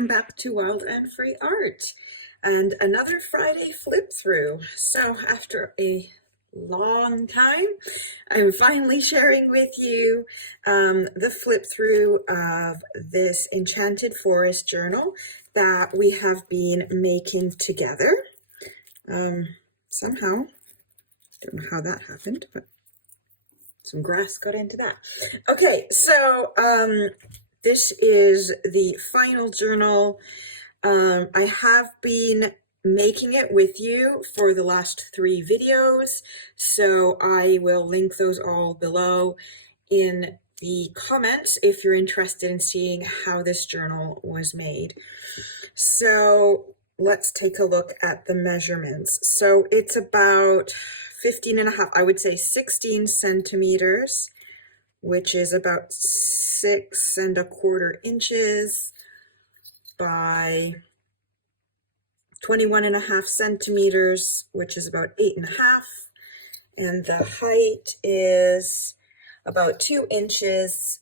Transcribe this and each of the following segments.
welcome back to Wild and Free Art and another Friday flip through. So after a long time, I'm finally sharing with you the flip through of this Enchanted Forest journal that we have been making together. Somehow, don't know how that happened, but some grass got into that. Okay, so this is the final journal. I have been making it with you for the last 3 videos, so I will link those all below in the comments if you're interested in seeing how this journal was made. So let's take a look at the measurements. So it's about 15.5, I would say 16 centimeters, which is about 6¼ inches by 21.5 centimeters, which is about 8.5. And the height is about 2 inches,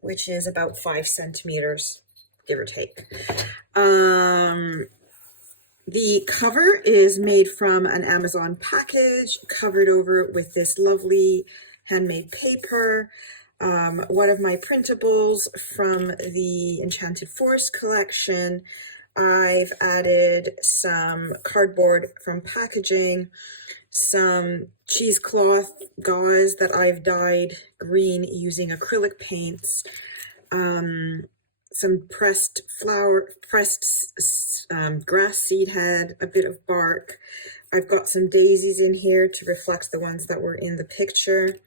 which is about 5 centimeters, give or take. The cover is made from an Amazon package, covered over with this lovely handmade paper. One of my printables from the Enchanted Forest collection. I've added some cardboard from packaging, some cheesecloth gauze that I've dyed green using acrylic paints, some pressed grass seed head, a bit of bark. I've got some daisies in here to reflect the ones that were in the picture.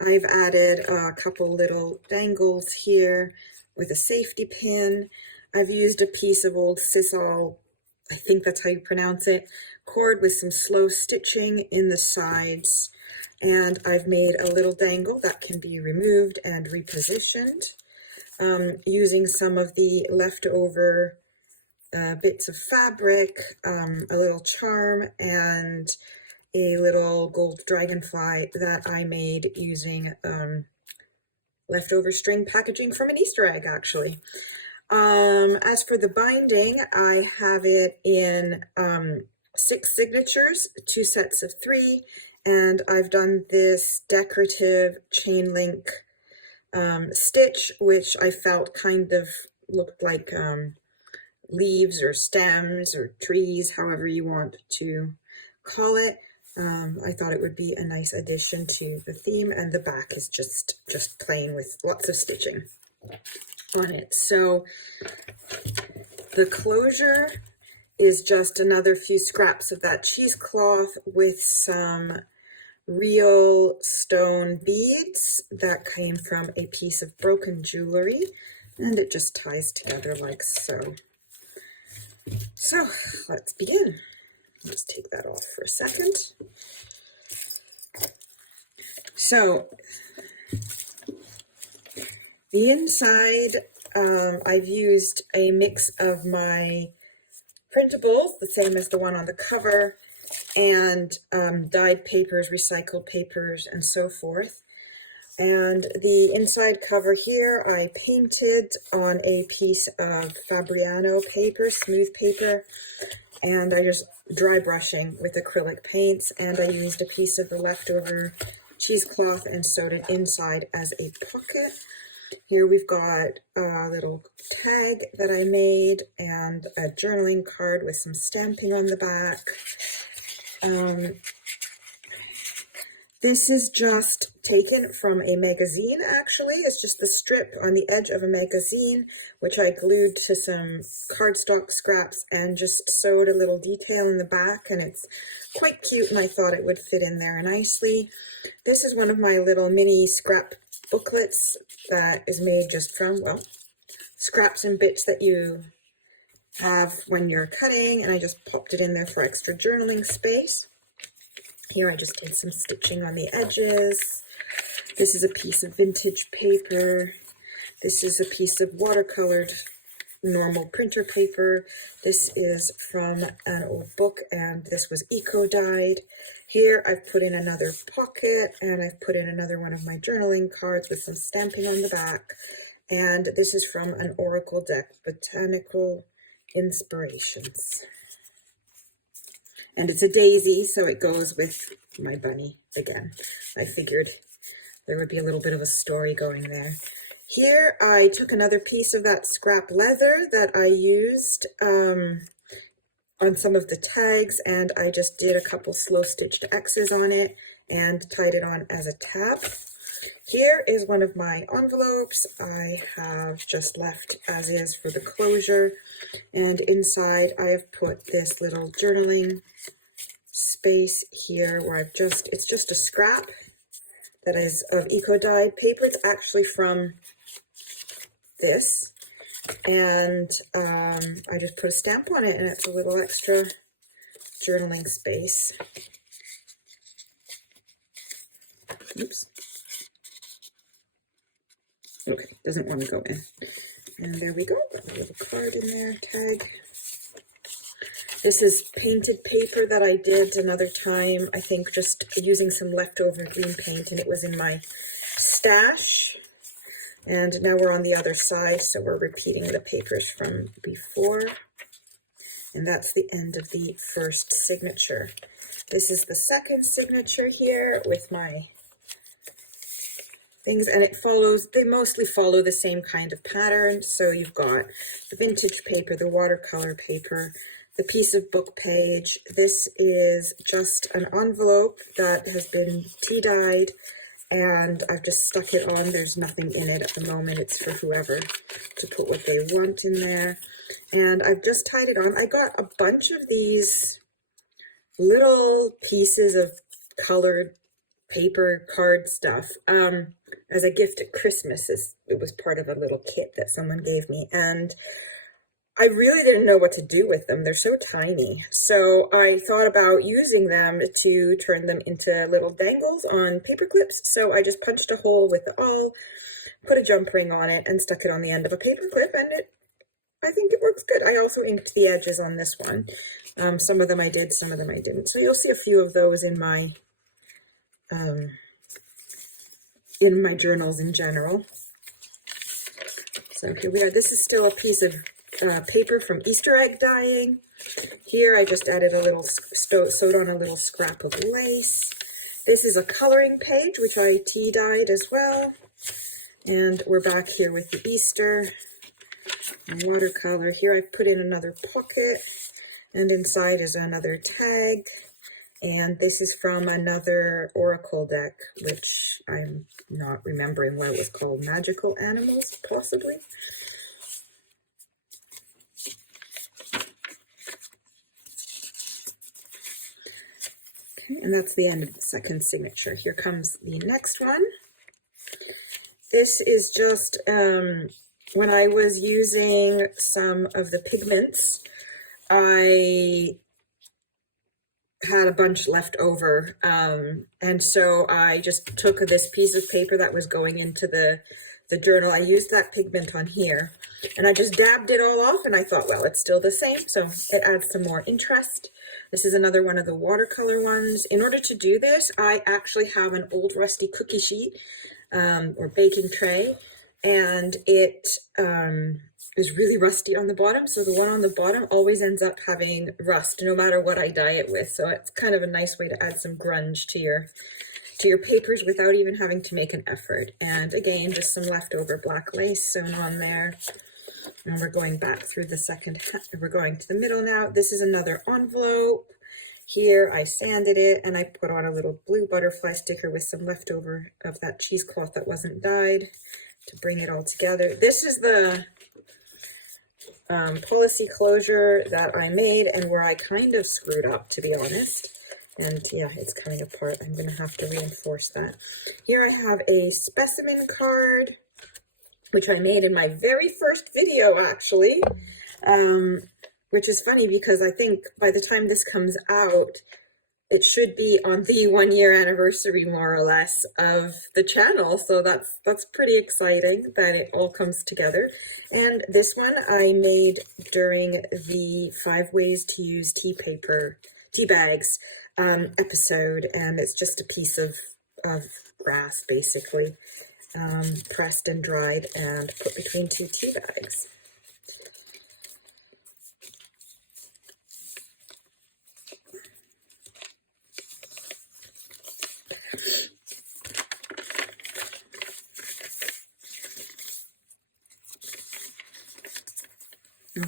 I've added a couple little dangles here with a safety pin. I've used a piece of old sisal, I think that's how you pronounce it, cord with some slow stitching in the sides. And I've made a little dangle that can be removed and repositioned using some of the leftover bits of fabric, a little charm, and a little gold dragonfly that I made using leftover string packaging from an Easter egg, actually. As for the binding, I have it in 6 signatures, 2 sets of 3, and I've done this decorative chain link stitch, which I felt kind of looked like leaves or stems or trees, however you want to call it. I thought it would be a nice addition to the theme, and the back is just plain with lots of stitching on it. So the closure is just another few scraps of that cheesecloth with some real stone beads that came from a piece of broken jewelry, and it just ties together like so. So let's begin. Just take that off for a second. So the inside, I've used a mix of my printables, the same as the one on the cover, and dyed papers, recycled papers, and so forth. And the inside cover here, I painted on a piece of Fabriano paper, smooth paper, and I just dry brushing with acrylic paints, and I used a piece of the leftover cheesecloth and sewed it inside as a pocket. Here we've got a little tag that I made and a journaling card with some stamping on the back. This is just taken from a magazine, actually. It's just the strip on the edge of a magazine, which I glued to some cardstock scraps and just sewed a little detail in the back, and it's quite cute, and I thought it would fit in there nicely. This is one of my little mini scrap booklets that is made just from, well, scraps and bits that you have when you're cutting, and I just popped it in there for extra journaling space. Here I just did some stitching on the edges. This is a piece of vintage paper. This is a piece of watercolored normal printer paper. This is from an old book, and this was eco-dyed. Here I've put in another pocket, and I've put in another one of my journaling cards with some stamping on the back. And this is from an Oracle deck, botanical inspirations. And it's a daisy, so it goes with my bunny again. I figured there would be a little bit of a story going there. Here I took another piece of that scrap leather that I used on some of the tags, and I just did a couple slow stitched X's on it and tied it on as a tab. Here is one of my envelopes I have just left as is for the closure, and inside I've put this little journaling space here where it's just a scrap that is of eco-dyed paper. It's actually from this, and I just put a stamp on it, and it's a little extra journaling space. Oops. Okay, doesn't want to go in. And there we go, got a little card in there, tag. This is painted paper that I did another time, I think just using some leftover green paint, and it was in my stash. And now we're on the other side, so we're repeating the papers from before. And that's the end of the first signature. This is the second signature here with my things, and they mostly follow the same kind of pattern. So you've got the vintage paper, the watercolor paper, the piece of book page. This is just an envelope that has been tea dyed, and I've just stuck it on. There's nothing in it at the moment. It's for whoever to put what they want in there. And I've just tied it on. I got a bunch of these little pieces of colored paper card stuff as a gift at Christmas. It was part of a little kit that someone gave me, and I really didn't know what to do with them. They're so tiny. So I thought about using them to turn them into little dangles on paper clips. So I just punched a hole with the awl, put a jump ring on it, and stuck it on the end of a paper clip, and I think it works good. I also inked the edges on this one. Some of them I did, some of them I didn't. So you'll see a few of those in my journals in general. So here we are. This is still a piece of paper from Easter egg dyeing. Here I just added a little, sewed on a little scrap of lace. This is a coloring page, which I tea dyed as well. And we're back here with the Easter watercolor. Here I put in another pocket, and inside is another tag. And this is from another Oracle deck, which I'm not remembering what it was called. Magical Animals, possibly. Okay, and that's the end of the second signature. Here comes the next one. This is just when I was using some of the pigments, I had a bunch left over, and so I just took this piece of paper that was going into the journal. I used that pigment on here, and I just dabbed it all off, and I thought, well, it's still the same, so it adds some more interest. This is another one of the watercolor ones. In order to do this, I actually have an old rusty cookie sheet or baking tray, and it is really rusty on the bottom, so the one on the bottom always ends up having rust no matter what I dye it with. So it's kind of a nice way to add some grunge to your papers without even having to make an effort. And again, just some leftover black lace sewn on there. And we're going back through the we're going to the middle now. This is another envelope. Here I sanded it, and I put on a little blue butterfly sticker with some leftover of that cheesecloth that wasn't dyed to bring it all together. This is the policy closure that I made, and where I kind of screwed up, to be honest. And yeah, it's coming apart. I'm going to have to reinforce that. Here I have a specimen card, which I made in my very first video, actually, which is funny because I think by the time this comes out, it should be on the 1 year anniversary, more or less, of the channel. So that's pretty exciting that it all comes together. And this one I made during the 5 ways to use tea bags episode, and it's just a piece of grass, basically, pressed and dried and put between 2 tea bags.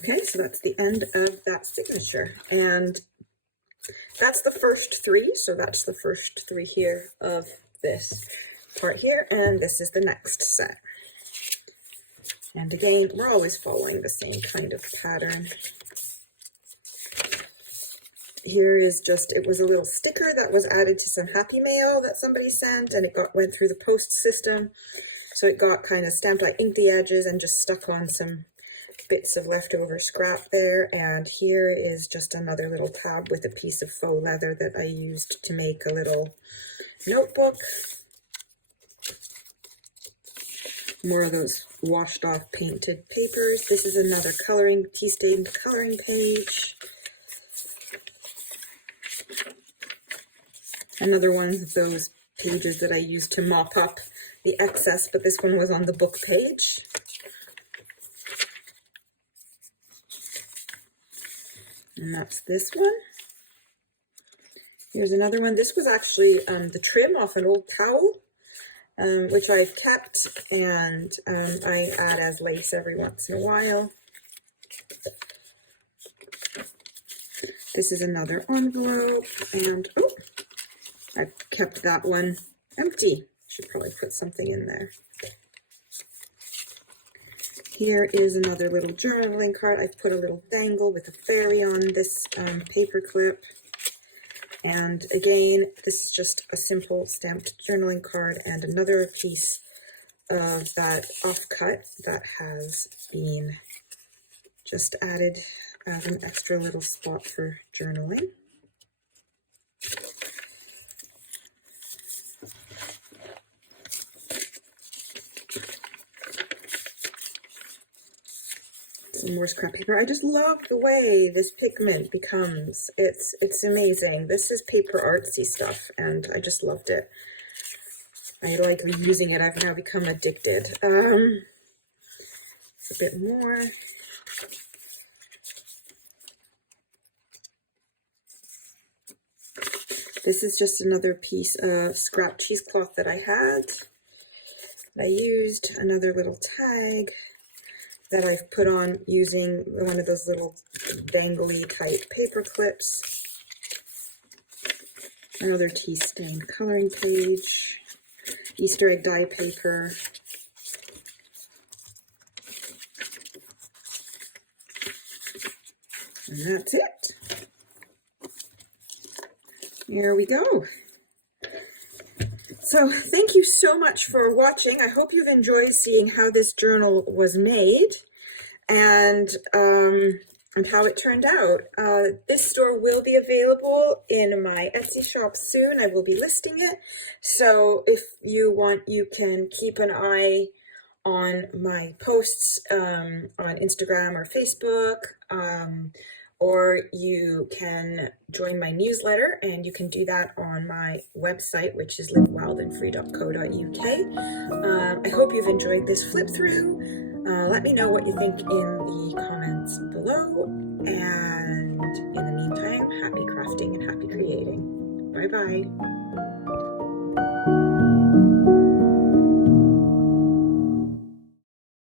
Okay, so that's the end of that signature, and that's the first three. So that's the first three here of this part here, and this is the next set. And again, we're always following the same kind of pattern. Here is just, it was a little sticker that was added to some happy mail that somebody sent, and it went through the post system. So it got kind of stamped. I inked the edges and just stuck on some bits of leftover scrap there. And here is just another little tab with a piece of faux leather that I used to make a little notebook. More of those washed off painted papers. This is another coloring, tea stained coloring page. Another one of those pages that I used to mop up the excess, but this one was on the book page. And that's this one. Here's another one. This was actually the trim off an old towel, which I've kept, and I add as lace every once in a while. This is another envelope, and oh, I've kept that one empty. Should probably put something in there. Here is another little journaling card. I've put a little dangle with a fairy on this paper clip. And again, this is just a simple stamped journaling card and another piece of that offcut that has been just added as an extra little spot for journaling. Some more scrap paper. I just love the way this pigment becomes. It's amazing. This is paper artsy stuff, and I just loved it. I like reusing it. I've now become addicted. A bit more. This is just another piece of scrap cheesecloth that I had. I used another little tag that I've put on using one of those little dangly type paper clips. Another tea stained coloring page, Easter egg die paper. And that's it. Here we go. So thank you so much for watching. I hope you've enjoyed seeing how this journal was made and how it turned out. This store will be available in my Etsy shop soon. I will be listing it. So if you want, you can keep an eye on my posts on Instagram or Facebook. Or you can join my newsletter, and you can do that on my website, which is livewildandfree.co.uk. I hope you've enjoyed this flip through. Let me know what you think in the comments below. And in the meantime, happy crafting and happy creating. Bye-bye.